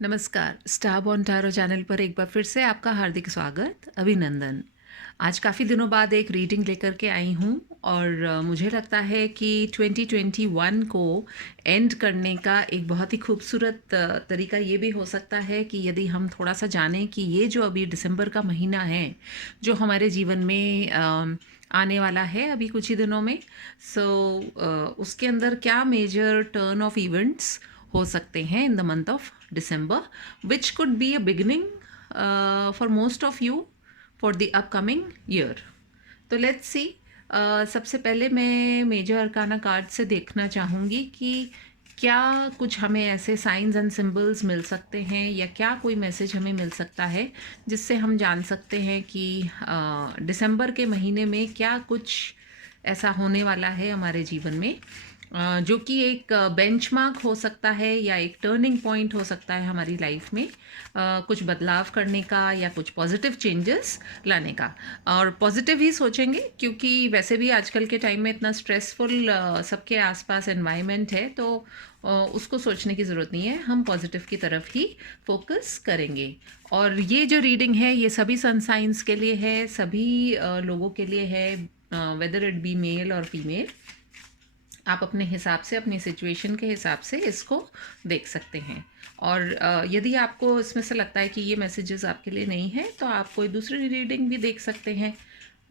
नमस्कार, star born tarot channel पर एक बार फिर से आपका हार्दिक स्वागत, अभिनंदन। आज काफ़ी दिनों बाद एक रीडिंग लेकर के आई हूँ और मुझे लगता है कि 2021 को एंड करने का एक बहुत ही खूबसूरत तरीका ये भी हो सकता है कि यदि हम थोड़ा-सा जानें कि ये जो अभी दिसंबर का महीना है, जो हमारे जीवन में आने वाला है अभी कुछ ही दिनों में। उसके अंदर क्या मेजर टर्न ऑफ इवेंट्स हो सकते हैं in the month of December, which could be a beginning for most of you for the upcoming year. तो लेट्स सी। सबसे पहले मैं मेजर अरकाना कार्ड से देखना चाहूँगी कि क्या कुछ हमें ऐसे साइंस एंड सिंबल्स मिल सकते हैं या क्या कोई मैसेज हमें मिल सकता है जिससे हम जान सकते हैं कि दिसंबर के महीने में क्या कुछ ऐसा होने वाला है हमारे जीवन में, जो कि एक बेंचमार्क हो सकता है या एक टर्निंग पॉइंट हो सकता है हमारी लाइफ में, कुछ बदलाव करने का या कुछ पॉजिटिव चेंजेस लाने का। और पॉजिटिव ही सोचेंगे क्योंकि वैसे भी आजकल के टाइम में इतना स्ट्रेसफुल सबके आसपास एनवायरनमेंट है, तो उसको सोचने की ज़रूरत नहीं है, हम पॉजिटिव की तरफ ही फोकस करेंगे। और ये जो रीडिंग है ये सभी सन साइंस के लिए है, सभी लोगों के लिए है, वेदर इट बी मेल और फीमेल। आप अपने हिसाब से, अपनी सिचुएशन के हिसाब से इसको देख सकते हैं। और यदि आपको इसमें से लगता है कि ये मैसेजेस आपके लिए नहीं है तो आप कोई दूसरी रीडिंग भी देख सकते हैं।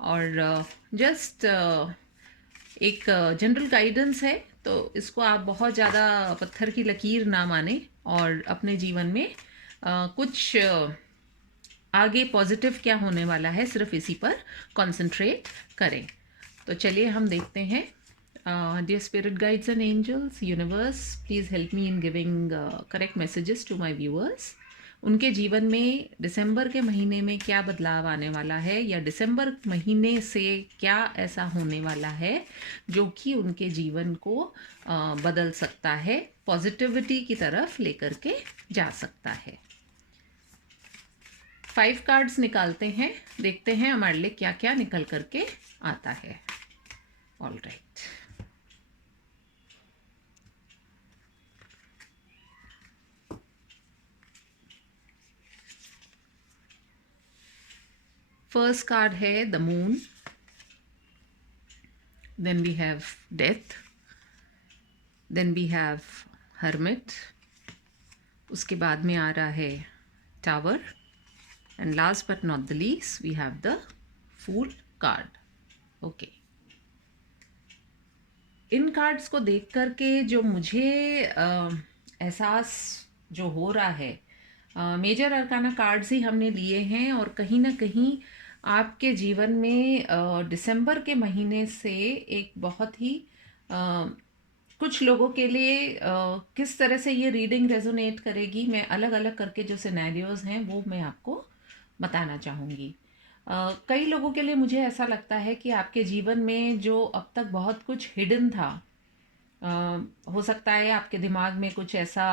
और जस्ट एक जनरल गाइडेंस है, तो इसको आप बहुत ज़्यादा पत्थर की लकीर ना माने और अपने जीवन में कुछ आगे पॉजिटिव क्या होने वाला है सिर्फ इसी पर कंसंट्रेट करें। तो चलिए हम देखते हैं। Dear spirit guides and angels, universe, please help me in giving correct messages to my viewers. उनके जीवन में दिसंबर के महीने में क्या बदलाव आने वाला है या दिसंबर महीने से क्या ऐसा होने वाला है जो कि उनके जीवन को बदल सकता है, पॉजिटिविटी की तरफ लेकर के जा सकता है। 5 कार्ड्स निकालते हैं, देखते हैं हमारे लिए क्या क्या निकल करके आता है। All right. फर्स्ट कार्ड है the moon, then we have death, then we have hermit, उसके बाद में आ रहा है tower, and last but not the least we have the fool card. Okay, इन कार्ड्स को देख करके जो मुझे एहसास जो हो रहा है, मेजर अरकाना कार्ड्स ही हमने लिए हैं और कहीं ना कहीं आपके जीवन में दिसंबर के महीने से एक बहुत ही कुछ लोगों के लिए किस तरह से ये रीडिंग रेजोनेट करेगी, मैं अलग अलग करके जो सिनेरियोज हैं वो मैं आपको बताना चाहूँगी। कई लोगों के लिए मुझे ऐसा लगता है कि आपके जीवन में जो अब तक बहुत कुछ हिडन था, अ, हो सकता है आपके दिमाग में कुछ ऐसा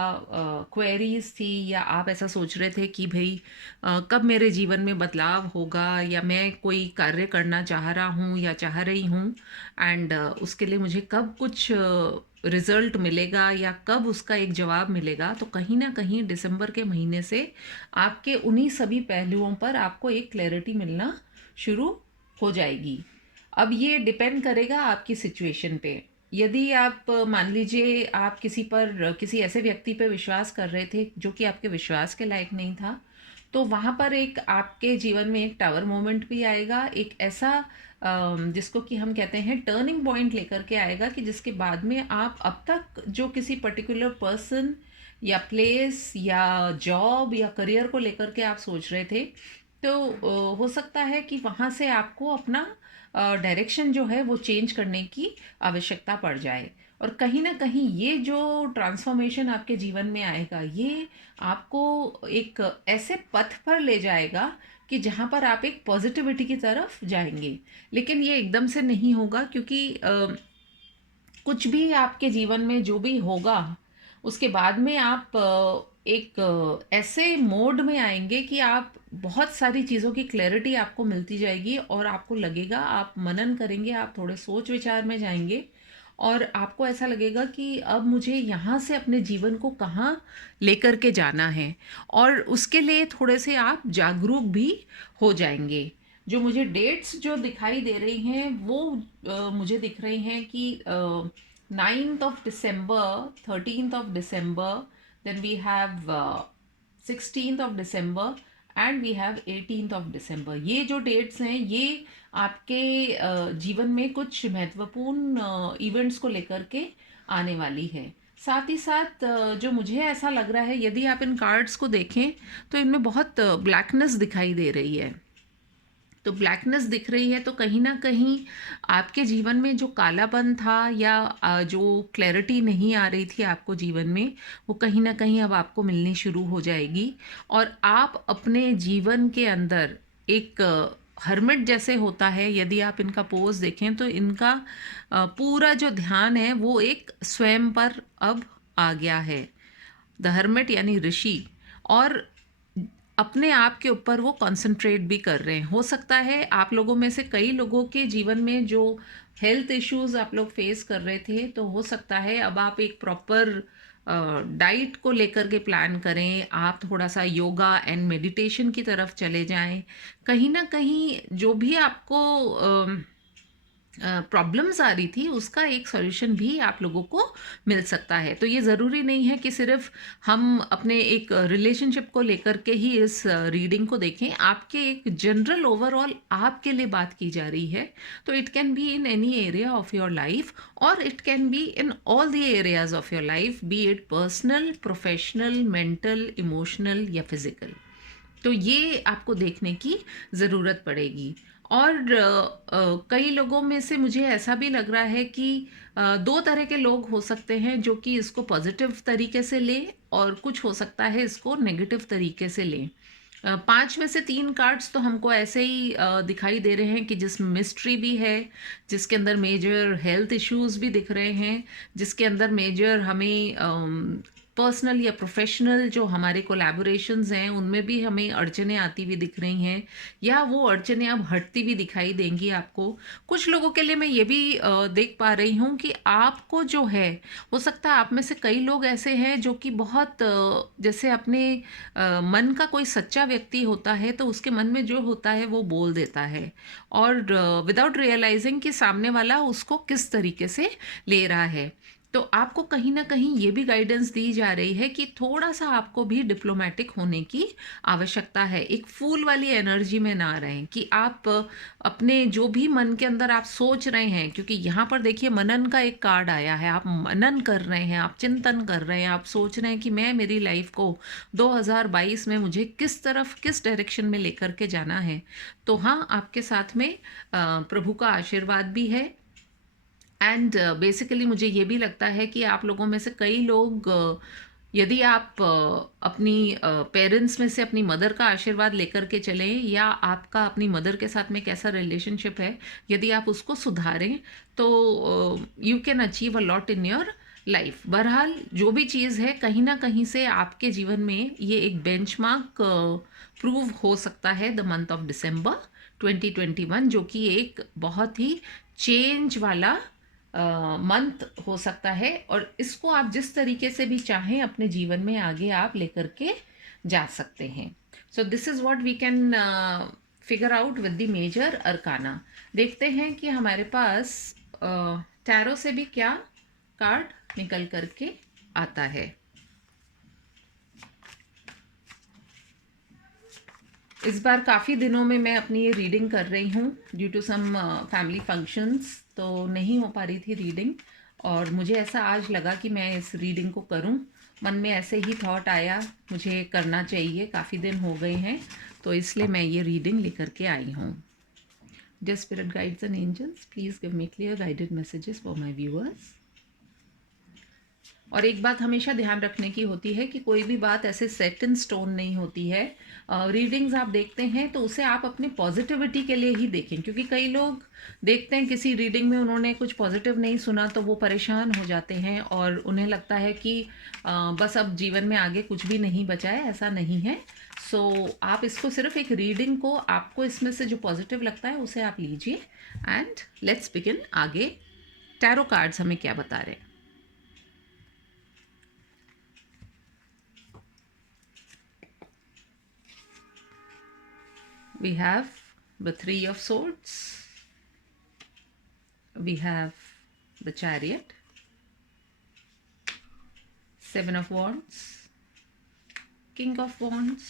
क्वेरीज थी या आप ऐसा सोच रहे थे कि भाई कब मेरे जीवन में बदलाव होगा या मैं कोई कार्य करना चाह रहा हूँ या चाह रही हूँ, एंड उसके लिए मुझे कब कुछ रिजल्ट मिलेगा या कब उसका एक जवाब मिलेगा। तो कहीं ना कहीं दिसंबर के महीने से आपके उन्हीं सभी पहलुओं पर आपको एक क्लैरिटी मिलना शुरू हो जाएगी। अब ये डिपेंड करेगा आपकी सिचुएशन पे। यदि आप मान लीजिए आप किसी पर, किसी ऐसे व्यक्ति पर विश्वास कर रहे थे जो कि आपके विश्वास के लायक नहीं था, तो वहाँ पर एक आपके जीवन में एक टावर मोमेंट भी आएगा, एक ऐसा जिसको कि हम कहते हैं टर्निंग पॉइंट लेकर के आएगा कि जिसके बाद में आप अब तक जो किसी पर्टिकुलर पर्सन या प्लेस या जॉब या करियर को लेकर के आप सोच रहे थे, तो हो सकता है कि वहाँ से आपको अपना डायरेक्शन जो है वो चेंज करने की आवश्यकता पड़ जाए। और कहीं ना कहीं ये जो ट्रांसफॉर्मेशन आपके जीवन में आएगा, ये आपको एक ऐसे पथ पर ले जाएगा कि जहाँ पर आप एक पॉजिटिविटी की तरफ जाएंगे। लेकिन ये एकदम से नहीं होगा क्योंकि कुछ भी आपके जीवन में जो भी होगा उसके बाद में आप एक ऐसे मोड में आएंगे कि आप बहुत सारी चीज़ों की क्लैरिटी आपको मिलती जाएगी और आपको लगेगा, आप मनन करेंगे, आप थोड़े सोच विचार में जाएंगे और आपको ऐसा लगेगा कि अब मुझे यहाँ से अपने जीवन को कहाँ लेकर के जाना है, और उसके लिए थोड़े से आप जागरूक भी हो जाएंगे। जो मुझे डेट्स जो दिखाई दे रही हैं वो मुझे दिख रही हैं कि 9th of December, 13th of December, then we have 16th of December and we have 18th of December। ये जो डेट्स हैं ये आपके जीवन में कुछ महत्वपूर्ण इवेंट्स को लेकर के आने वाली है। साथ ही साथ जो मुझे ऐसा लग रहा है, यदि आप इन कार्ड्स को देखें तो इनमें बहुत ब्लैकनेस दिखाई दे रही है। तो ब्लैकनेस दिख रही है तो कहीं ना कहीं आपके जीवन में जो कालापन था या जो क्लैरिटी नहीं आ रही थी आपको जीवन में, वो कहीं ना कहीं अब आपको मिलनी शुरू हो जाएगी। और आप अपने जीवन के अंदर एक हर्मिट जैसे होता है, यदि आप इनका पोज देखें तो इनका पूरा जो ध्यान है वो एक स्वयं पर अब आ गया है। द हर्मिट यानी ऋषि, और अपने आप के ऊपर वो कंसंट्रेट भी कर रहे हैं। हो सकता है आप लोगों में से कई लोगों के जीवन में जो हेल्थ इश्यूज आप लोग फेस कर रहे थे, तो हो सकता है अब आप एक प्रॉपर डाइट को लेकर के प्लान करें, आप थोड़ा सा योगा एंड मेडिटेशन की तरफ चले जाएं। कहीं ना कहीं जो भी आपको प्रॉब्लम्स आ रही थी उसका एक सॉल्यूशन भी आप लोगों को मिल सकता है। तो ये ज़रूरी नहीं है कि सिर्फ हम अपने एक रिलेशनशिप को लेकर के ही इस रीडिंग को देखें, आपके एक जनरल ओवरऑल आपके लिए बात की जा रही है। तो it can be in any area of your life, और it can be in all the areas of your life, be it personal, professional, mental, emotional या फिजिकल। तो ये आपको देखने की ज़रूरत पड़ेगी। और कई लोगों में से मुझे ऐसा भी लग रहा है कि दो तरह के लोग हो सकते हैं जो कि इसको पॉजिटिव तरीके से लें, और कुछ हो सकता है इसको नेगेटिव तरीके से लें। पांच में से तीन कार्ड्स तो हमको ऐसे ही दिखाई दे रहे हैं कि जिसमें मिस्ट्री भी है, जिसके अंदर मेजर हेल्थ इश्यूज भी दिख रहे हैं, जिसके अंदर मेजर हमें पर्सनल या प्रोफेशनल जो हमारे कोलैबोरेशंस हैं उनमें भी हमें अड़चने आती हुई दिख रही हैं, या वो अड़चने अब हटती भी दिखाई देंगी आपको। कुछ लोगों के लिए मैं ये भी देख पा रही हूँ कि आपको जो है, हो सकता है आप में से कई लोग ऐसे हैं जो कि बहुत जैसे अपने मन का कोई सच्चा व्यक्ति होता है तो उसके मन में जो होता है वो बोल देता है, और विदाउट रियलाइजिंग कि सामने वाला उसको किस तरीके से ले रहा है। तो आपको कहीं ना कहीं ये भी गाइडेंस दी जा रही है कि थोड़ा सा आपको भी डिप्लोमेटिक होने की आवश्यकता है। एक फूल वाली एनर्जी में ना रहें कि आप अपने जो भी मन के अंदर आप सोच रहे हैं, क्योंकि यहाँ पर देखिए मनन का एक कार्ड आया है। आप मनन कर रहे हैं, आप चिंतन कर रहे हैं, आप सोच रहे हैं कि मैं मेरी लाइफ को 2022 में मुझे किस तरफ, किस डायरेक्शन में लेकर के जाना है। तो हाँ, आपके साथ में प्रभु का आशीर्वाद भी है। एंड बेसिकली मुझे ये भी लगता है कि आप लोगों में से कई लोग यदि आप अपनी पेरेंट्स में से अपनी मदर का आशीर्वाद लेकर के चलें, या आपका अपनी मदर के साथ में कैसा रिलेशनशिप है, यदि आप उसको सुधारें तो you can achieve a lot in your life. बहरहाल जो भी चीज़ है, कहीं ना कहीं से आपके जीवन में ये एक बेंचमार्क प्रूव हो सकता है, द मंथ ऑफ डिसम्बर 2021, जो कि एक बहुत ही चेंज वाला मंथ हो सकता है, और इसको आप जिस तरीके से भी चाहें अपने जीवन में आगे आप लेकर के जा सकते हैं। So this is what we can figure out with the major arcana. देखते हैं कि हमारे पास टैरो से भी क्या कार्ड निकल करके आता है। इस बार काफ़ी दिनों में मैं अपनी ये रीडिंग कर रही हूँ, due to some family functions तो नहीं हो पा रही थी रीडिंग, और मुझे ऐसा आज लगा कि मैं इस रीडिंग को करूँ। मन में ऐसे ही थॉट आया, मुझे करना चाहिए, काफ़ी दिन हो गए हैं, तो इसलिए मैं ये रीडिंग लेकर के आई हूँ। Dear spirit guides and angels, please give me clear guided messages for my viewers. और एक बात हमेशा ध्यान रखने की होती है कि कोई भी बात ऐसे सेट इन स्टोन नहीं होती है। रीडिंग्स आप देखते हैं तो उसे आप अपने पॉजिटिविटी के लिए ही देखें, क्योंकि कई लोग देखते हैं किसी रीडिंग में उन्होंने कुछ पॉजिटिव नहीं सुना तो वो परेशान हो जाते हैं, और उन्हें लगता है कि बस अब जीवन में आगे कुछ भी नहीं बचा है। ऐसा नहीं है। सो आप इसको सिर्फ एक रीडिंग को, आपको इसमें से जो पॉजिटिव लगता है उसे आप लीजिए, एंड लेट्स बिगिन आगे टैरो कार्ड्स हमें क्या बता रहे हैं? We have the Three of Swords, we have the Chariot, Seven of Wands, King of Wands,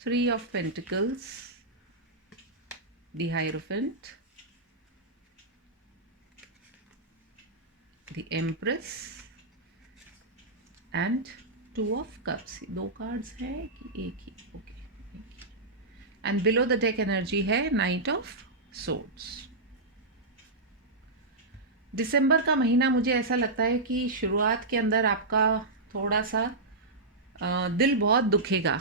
Three of Pentacles, the Hierophant, the Empress and Two of Cups. दो cards है कि एक ही? Okay. And below the deck energy है knight of swords. दिसंबर का महीना मुझे ऐसा लगता है कि शुरुआत के अंदर आपका थोड़ा सा दिल बहुत दुखेगा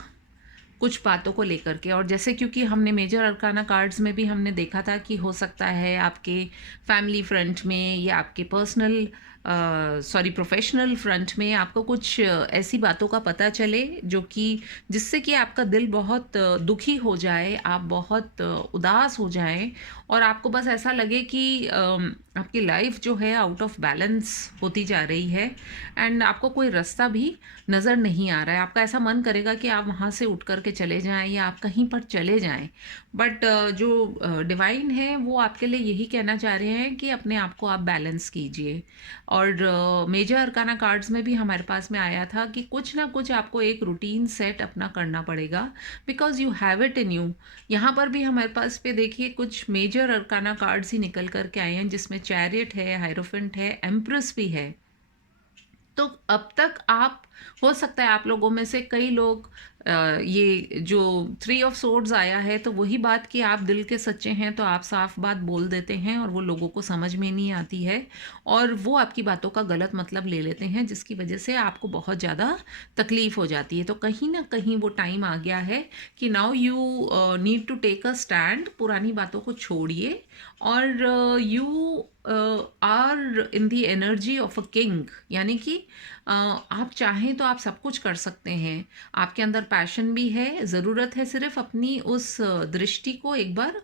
कुछ बातों को लेकर के। और जैसे क्योंकि हमने मेजर अरकाना कार्ड्स में भी हमने देखा था कि हो सकता है आपके फैमिली फ्रंट में या आपके प्रोफेशनल फ्रंट में आपको कुछ ऐसी बातों का पता चले जो कि जिससे कि आपका दिल बहुत दुखी हो जाए, आप बहुत उदास हो जाएं और आपको बस ऐसा लगे कि आपकी लाइफ जो है आउट ऑफ बैलेंस होती जा रही है एंड आपको कोई रास्ता भी नज़र नहीं आ रहा है। आपका ऐसा मन करेगा कि आप वहाँ से उठ कर के चले जाएं या आप कहीं पर चले जाएं। बट जो डिवाइन है वो आपके लिए यही कहना चाह रहे हैं कि अपने आप को आप बैलेंस कीजिए। और मेजर अरकाना कार्ड्स में भी हमारे पास में आया था कि कुछ ना कुछ आपको एक रूटीन सेट अपना करना पड़ेगा because you have it in you. यहाँ पर भी हमारे पास पे देखिए कुछ मेजर अरकाना कार्ड्स ही निकल करके आए हैं जिसमें चैरियट है, हायरोफेंट है, एम्प्रेस भी है। तो अब तक आप हो सकता है आप लोगों में से कई लोग ये जो थ्री ऑफ सोर्ड्स आया है तो वही बात कि आप दिल के सच्चे हैं तो आप साफ बात बोल देते हैं और वो लोगों को समझ में नहीं आती है और वो आपकी बातों का गलत मतलब ले लेते हैं जिसकी वजह से आपको बहुत ज़्यादा तकलीफ़ हो जाती है। तो कहीं ना कहीं वो टाइम आ गया है कि now you need to take a stand. पुरानी बातों को छोड़िए और you are in the energy of a king, यानी कि आप चाहें तो आप सब कुछ कर सकते हैं। आपके अंदर पैशन भी है, ज़रूरत है सिर्फ अपनी उस दृष्टि को एक बार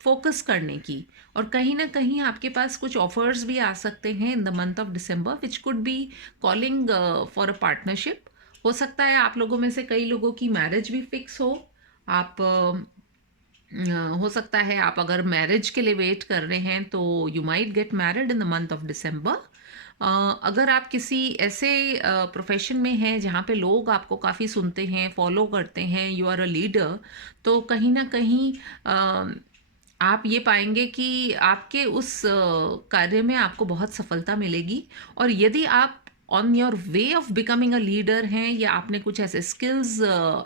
फोकस करने की। और कहीं ना कहीं आपके पास कुछ ऑफर्स भी आ सकते हैं in the month of December which could be calling for a partnership. हो सकता है आप लोगों में से कई लोगों की मैरिज भी फिक्स हो। आप हो सकता है आप अगर मैरिज के लिए वेट कर रहे हैं तो you might get married in the month of December. अगर आप किसी ऐसे प्रोफेशन में हैं जहाँ पे लोग आपको काफ़ी सुनते हैं, फॉलो करते हैं, यू आर अ लीडर, तो कहीं ना कहीं आप ये पाएंगे कि आपके उस कार्य में आपको बहुत सफलता मिलेगी। और यदि आप on your way of becoming a leader हैं या आपने कुछ ऐसे स्किल्स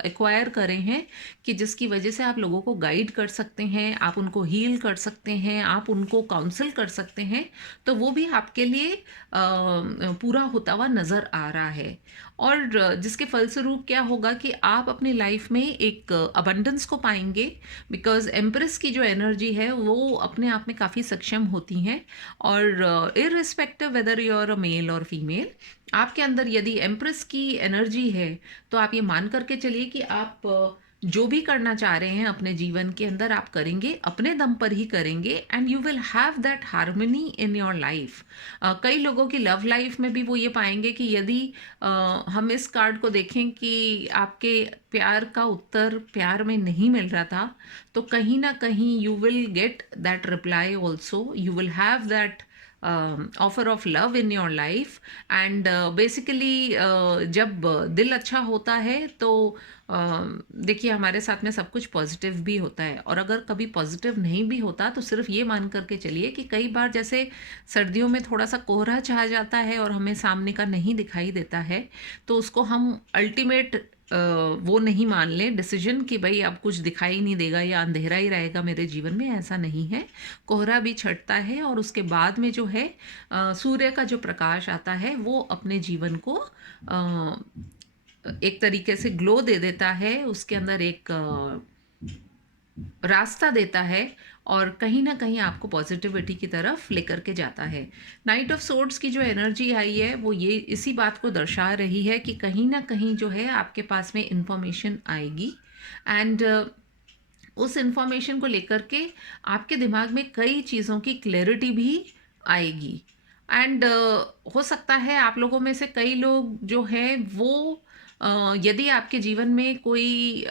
एक्वायर करे हैं कि जिसकी वजह से आप लोगों को गाइड कर सकते हैं, आप उनको हील कर सकते हैं, आप उनको काउंसिल कर सकते हैं, तो वो भी आपके लिए पूरा होता हुआ नज़र आ रहा है। और जिसके फलस्वरूप क्या होगा कि आप अपनी लाइफ में एक अबंडेंस को पाएंगे बिकॉज एम्प्रेस की जो एनर्जी है वो अपने आप में काफ़ी सक्षम होती हैं। और irrespective whether you are a male और फीमेल, आपके अंदर यदि एम्प्रेस की एनर्जी है तो आप ये मान करके चलिए कि आप जो भी करना चाह रहे हैं अपने जीवन के अंदर आप करेंगे, अपने दम पर ही करेंगे and you will have that harmony in your life. कई लोगों की लव लाइफ में भी वो ये पाएंगे कि यदि हम इस कार्ड को देखें कि आपके प्यार का उत्तर प्यार में नहीं मिल रहा था तो कहीं ना कहीं you will get that reply also, you will have that offer of love in your life. And basically जब दिल अच्छा होता है तो देखिए हमारे साथ में सब कुछ पॉजिटिव भी होता है। और अगर कभी पॉजिटिव नहीं भी होता तो सिर्फ ये मान करके चलिए कि कई बार जैसे सर्दियों में थोड़ा सा कोहरा छा जाता है और हमें सामने का नहीं दिखाई देता है तो उसको हम अल्टीमेट वो नहीं मान लें डिसीजन कि भाई अब कुछ दिखाई नहीं देगा या अंधेरा ही रहेगा मेरे जीवन में। ऐसा नहीं है, कोहरा भी छटता है और उसके बाद में जो है सूर्य का जो प्रकाश आता है वो अपने जीवन को एक तरीके से ग्लो दे देता है, उसके अंदर एक रास्ता देता है और कहीं ना कहीं आपको पॉजिटिविटी की तरफ लेकर के जाता है। नाइट ऑफ सोर्ड्स की जो एनर्जी आई है वो ये इसी बात को दर्शा रही है कि कहीं ना कहीं जो है आपके पास में इंफॉर्मेशन आएगी एंड उस इन्फॉर्मेशन को लेकर के आपके दिमाग में कई चीज़ों की क्लैरिटी भी आएगी। एंड हो सकता है आप लोगों में से कई लोग जो हैं वो यदि आपके जीवन में कोई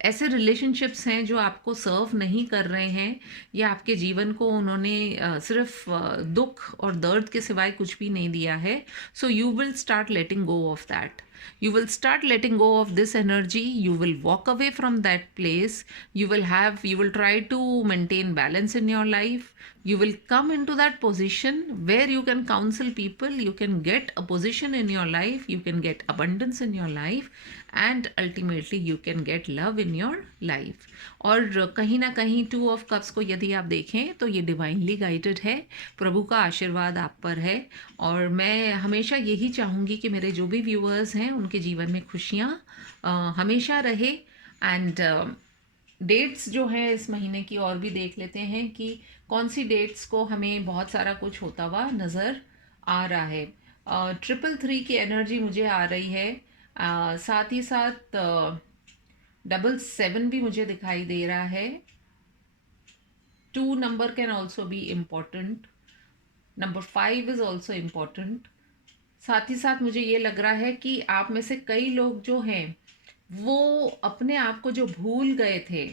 ऐसे रिलेशनशिप्स हैं जो आपको सर्व नहीं कर रहे हैं या आपके जीवन को उन्होंने सिर्फ दुख और दर्द के सिवाय कुछ भी नहीं दिया है, so you will start letting go of that. You will start letting go of this energy. You will walk away from that place. You will try to maintain balance in your life. You will come into that position where you can counsel people. You can get a position in your life. You can get abundance in your life. And ultimately you can get love in your life. और कहीं ना कहीं 2 of cups को यदि आप देखें तो ये डिवाइनली गाइडेड है, प्रभु का आशीर्वाद आप पर है। और मैं हमेशा यही चाहूँगी कि मेरे जो भी व्यूअर्स हैं उनके जीवन में खुशियाँ हमेशा रहे। एंड डेट्स जो है इस महीने की और भी देख लेते हैं कि कौन सी डेट्स को हमें बहुत सारा कुछ होता हुआ नज़र आ रहा है। 333 की एनर्जी मुझे आ रही है, साथ ही साथ 77 भी मुझे दिखाई दे रहा है। 2 number can also be important, number 5 is also important. साथ ही साथ मुझे ये लग रहा है कि आप में से कई लोग जो हैं वो अपने आप को जो भूल गए थे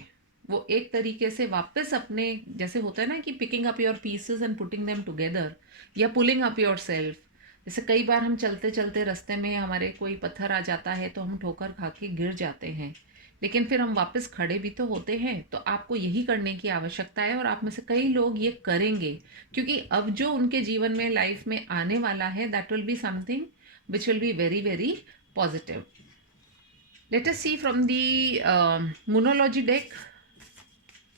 वो एक तरीके से वापस अपने, जैसे होता है ना कि picking up your pieces and putting them together, या पुलिंग अप योर सेल्फ। जैसे कई बार हम चलते चलते रास्ते में हमारे कोई पत्थर आ जाता है तो हम ठोकर खा के गिर जाते हैं, लेकिन फिर हम वापस खड़े भी तो होते हैं। तो आपको यही करने की आवश्यकता है और आप में से कई लोग ये करेंगे, क्योंकि अब जो उनके जीवन में लाइफ में आने वाला है that will be something which will be very very positive. Let us see from the monology deck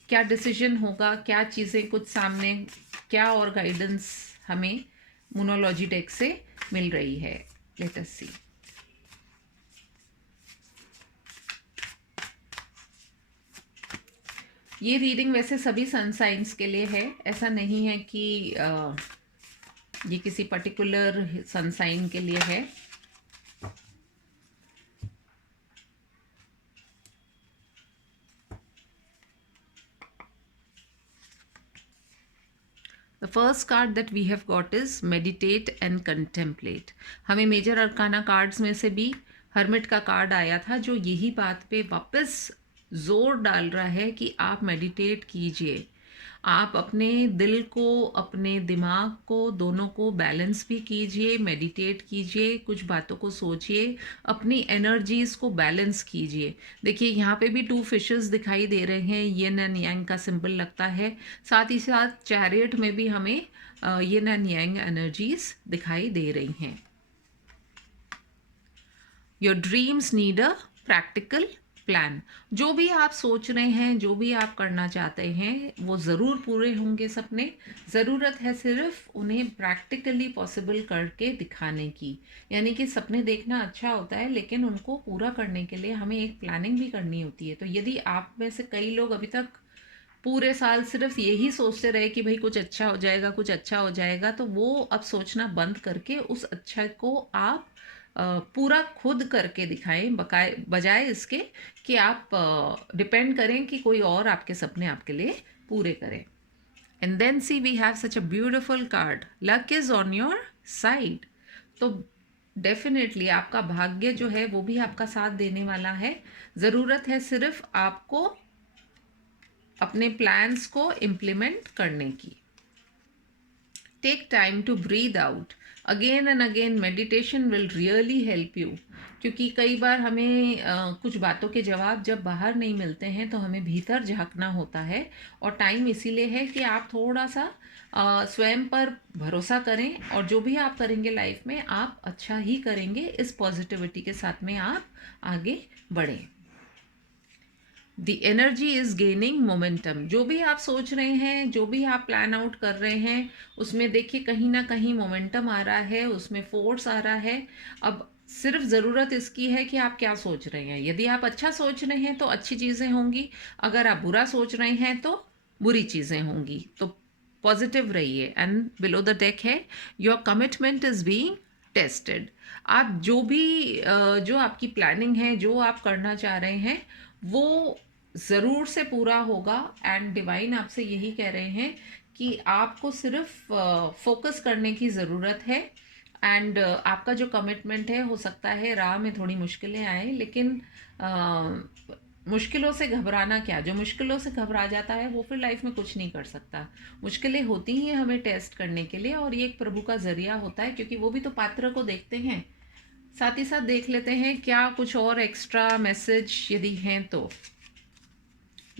क्या डिसीजन होगा, क्या चीज़ें कुछ सामने, क्या और गाइडेंस हमें मोनोलॉजी डेक से मिल रही है। लेट अस सी। ये रीडिंग वैसे सभी सन साइंस के लिए है, ऐसा नहीं है कि ये किसी पर्टिकुलर सन साइन के लिए है। The first card that we have got is meditate and contemplate. हमें मेजर अरकाना कार्ड्स में से भी हर्मिट का कार्ड आया था जो यही बात पे वापस जोर डाल रहा है कि आप मेडिटेट कीजिए, आप अपने दिल को अपने दिमाग को दोनों को बैलेंस भी कीजिए, मेडिटेट कीजिए, कुछ बातों को सोचिए, अपनी एनर्जीज़ को बैलेंस कीजिए। देखिए यहाँ पे भी 2 फिशेस दिखाई दे रहे हैं, येन एंड यांग का सिंबल लगता है। साथ ही साथ चैरियट में भी हमें येन एंड यांग एनर्जीज दिखाई दे रही हैं। Your dreams need a practical plan. जो भी आप सोच रहे हैं, जो भी आप करना चाहते हैं, वो ज़रूर पूरे होंगे सपने। ज़रूरत है सिर्फ उन्हें प्रैक्टिकली पॉसिबल करके दिखाने की। यानी कि सपने देखना अच्छा होता है, लेकिन उनको पूरा करने के लिए हमें एक प्लानिंग भी करनी होती है। तो यदि आप में से कई लोग अभी तक पूरे साल सिर्फ यही सोचते रहे कि भाई कुछ अच्छा हो जाएगा, कुछ अच्छा हो जाएगा, तो वो अब सोचना बंद करके उस अच्छा को आप पूरा खुद करके दिखाएं, बजाय इसके कि आप डिपेंड करें कि कोई और आपके सपने आपके लिए पूरे करे। And then see we have such a beautiful card, luck is on your side. तो डेफिनेटली आपका भाग्य जो है वो भी आपका साथ देने वाला है। ज़रूरत है सिर्फ आपको अपने प्लान्स को इम्प्लीमेंट करने की। Take time to breathe out again and again, meditation will really help you. क्योंकि कई बार हमें कुछ बातों के जवाब जब बाहर नहीं मिलते हैं तो हमें भीतर झांकना होता है, और टाइम इसीलिए है कि आप थोड़ा सा स्वयं पर भरोसा करें, और जो भी आप करेंगे लाइफ में आप अच्छा ही करेंगे। इस पॉजिटिविटी के साथ में आप आगे बढ़ें। The energy is gaining momentum. जो भी आप सोच रहे हैं, जो भी आप प्लान आउट कर रहे हैं, उसमें देखिए कहीं ना कहीं मोमेंटम आ रहा है, उसमें फोर्स आ रहा है। अब सिर्फ ज़रूरत इसकी है कि आप क्या सोच रहे हैं। यदि आप अच्छा सोच रहे हैं तो अच्छी चीज़ें होंगी, अगर आप बुरा सोच रहे हैं तो बुरी चीज़ें होंगी। तो पॉजिटिव रहिए। एंड बिलो द डेक है your commitment is being tested. आप जो भी जो आपकी प्लानिंग है, जो आप करना चाह रहे हैं, वो ज़रूर से पूरा होगा। एंड डिवाइन आपसे यही कह रहे हैं कि आपको सिर्फ फोकस करने की ज़रूरत है। एंड आपका जो कमिटमेंट है, हो सकता है राह में थोड़ी मुश्किलें आए, लेकिन मुश्किलों से घबराना क्या, जो मुश्किलों से घबरा जाता है वो फिर लाइफ में कुछ नहीं कर सकता। मुश्किलें होती ही हैं हमें टेस्ट करने के लिए, और ये एक प्रभु का जरिया होता है, क्योंकि वो भी तो पात्र को देखते हैं। साथ ही साथ देख लेते हैं क्या कुछ और एक्स्ट्रा मैसेज यदि हैं तो।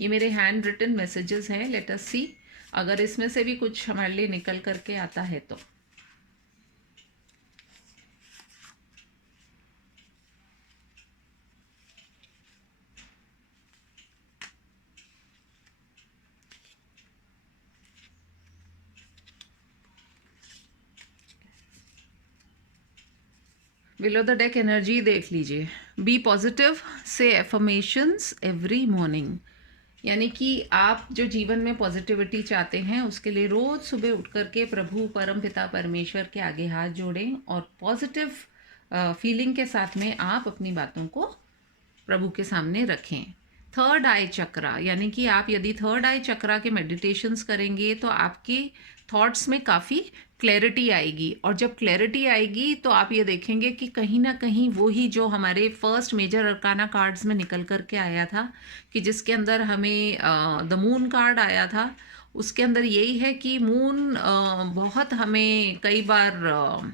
ये मेरे हैंड रिटन मैसेजेस हैं, लेट अस सी अगर इसमें से भी कुछ हमारे लिए निकल करके आता है तो। बिलो द डेक एनर्जी देख लीजिए। बी पॉजिटिव, से एफर्मेशंस एवरी मॉर्निंग। यानी कि आप जो जीवन में पॉजिटिविटी चाहते हैं उसके लिए रोज सुबह उठ करके प्रभु परम पिता परमेश्वर के आगे हाथ जोड़ें, और पॉजिटिव फीलिंग के साथ में आप अपनी बातों को प्रभु के सामने रखें। थर्ड आई चक्रा, यानी कि आप यदि थर्ड आई चक्रा के मेडिटेशंस करेंगे तो आपके थॉट्स में काफ़ी क्लैरिटी आएगी। और जब क्लैरिटी आएगी तो आप ये देखेंगे कि कहीं ना कहीं वो ही जो हमारे फर्स्ट मेजर अरकाना कार्ड्स में निकल करके आया था, कि जिसके अंदर हमें द मून कार्ड आया था, उसके अंदर यही है कि मून बहुत हमें कई बार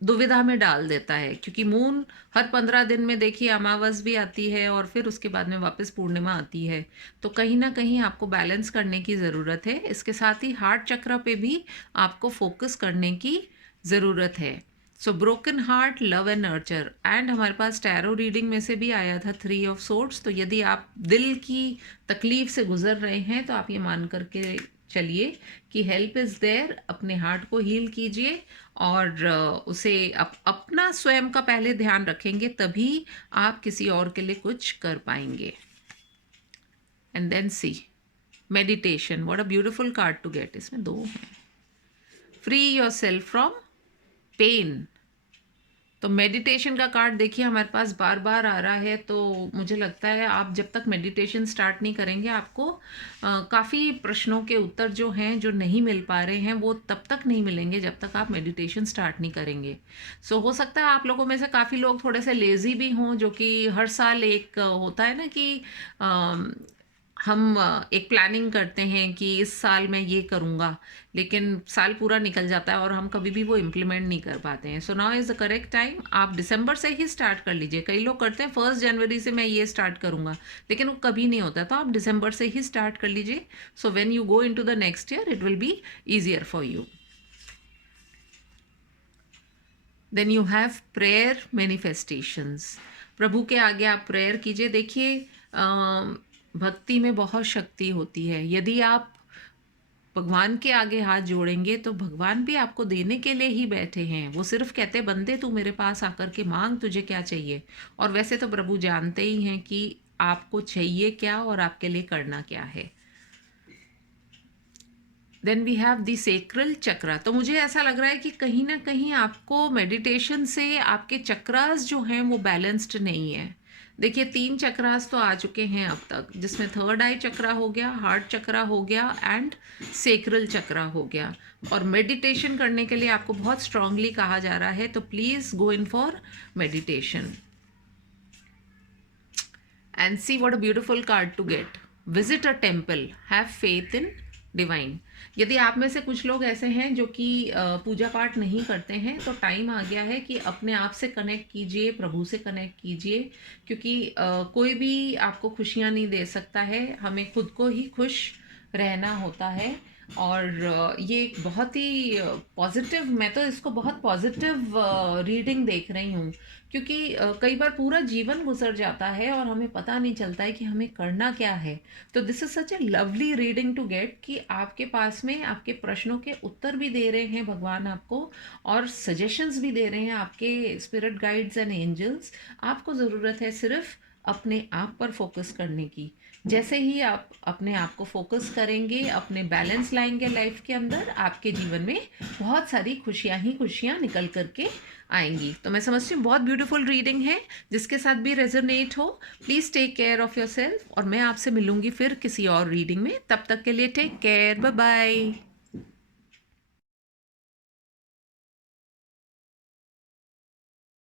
दुविधा में डाल देता है, क्योंकि मून हर 15 दिन में देखिए अमावस भी आती है और फिर उसके बाद में वापस पूर्णिमा आती है। तो कहीं ना कहीं आपको बैलेंस करने की ज़रूरत है। इसके साथ ही हार्ट चक्र पे भी आपको फोकस करने की ज़रूरत है। So broken heart, love and nurture. And हमारे पास टैरो रीडिंग में से भी आया था 3 ऑफ सोर्ड्स। तो यदि आप दिल की तकलीफ से गुजर रहे हैं तो आप ये मान करके चलिए कि हेल्प इज़ देयर। अपने हार्ट को हील कीजिए, और उसे अपना स्वयं का पहले ध्यान रखेंगे, तभी आप किसी और के लिए कुछ कर पाएंगे। And then see meditation, what a beautiful card to get. इसमें 2 हैं। Free yourself from pain. तो मेडिटेशन का कार्ड देखिए हमारे पास बार बार आ रहा है। तो मुझे लगता है आप जब तक मेडिटेशन स्टार्ट नहीं करेंगे, आपको काफ़ी प्रश्नों के उत्तर जो हैं, जो नहीं मिल पा रहे हैं, वो तब तक नहीं मिलेंगे जब तक आप मेडिटेशन स्टार्ट नहीं करेंगे। सो हो सकता है आप लोगों में से काफ़ी लोग थोड़े से लेज़ी भी हों, जो कि हर साल एक होता है ना कि हम एक प्लानिंग करते हैं कि इस साल मैं ये करूँगा, लेकिन साल पूरा निकल जाता है और हम कभी भी वो इम्प्लीमेंट नहीं कर पाते हैं। So now is the correct time. आप दिसंबर से ही स्टार्ट कर लीजिए। कई लोग करते हैं 1 जनवरी से मैं ये स्टार्ट करूँगा, लेकिन वो कभी नहीं होता। तो आप दिसंबर से ही स्टार्ट कर लीजिए। So when you go into the next year it will be easier for you. Then you have prayer manifestations. प्रभु के आगे आप प्रेयर कीजिए। देखिए भक्ति में बहुत शक्ति होती है। यदि आप भगवान के आगे हाथ जोड़ेंगे तो भगवान भी आपको देने के लिए ही बैठे हैं। वो सिर्फ कहते बंदे तू मेरे पास आकर के मांग, तुझे क्या चाहिए। और वैसे तो प्रभु जानते ही हैं कि आपको चाहिए क्या और आपके लिए करना क्या है। Then we have the sacral chakra. तो मुझे ऐसा लग रहा है कि कहीं ना कहीं आपको मेडिटेशन से आपके चक्रास जो हैं वो बैलेंस्ड नहीं है। देखिए 3 चक्रास तो आ चुके हैं अब तक, जिसमें थर्ड आई चक्रा हो गया, हार्ट चक्रा हो गया, एंड सेक्रल चक्रा हो गया। और मेडिटेशन करने के लिए आपको बहुत स्ट्रांगली कहा जा रहा है, तो please go in for meditation. And see what a beautiful card to get. Visit a temple, have faith in divine. यदि आप में से कुछ लोग ऐसे हैं जो कि पूजा पाठ नहीं करते हैं, तो टाइम आ गया है कि अपने आप से कनेक्ट कीजिए, प्रभु से कनेक्ट कीजिए। क्योंकि कोई भी आपको खुशियाँ नहीं दे सकता है, हमें खुद को ही खुश रहना होता है। और ये एक बहुत ही पॉजिटिव, मैं तो इसको बहुत पॉजिटिव रीडिंग देख रही हूँ। क्योंकि कई बार पूरा जीवन गुजर जाता है और हमें पता नहीं चलता है कि हमें करना क्या है। तो this is such a lovely reading to get, कि आपके पास में आपके प्रश्नों के उत्तर भी दे रहे हैं भगवान आपको, और सजेशंस भी दे रहे हैं आपके स्पिरिट गाइड्स एंड एंजल्स। आपको ज़रूरत है सिर्फ अपने आप पर फोकस करने की। जैसे ही आप अपने आप को फोकस करेंगे, अपने बैलेंस लाएंगे लाइफ के अंदर, आपके जीवन में बहुत सारी खुशियाँ ही खुशियाँ निकल कर के आएंगी। तो मैं समझती हूँ बहुत ब्यूटीफुल रीडिंग है, जिसके साथ भी रेजोनेट हो please take care of yourself, और मैं आपसे मिलूँगी फिर किसी और रीडिंग में। तब तक के लिए टेक केयर, बाय बाय।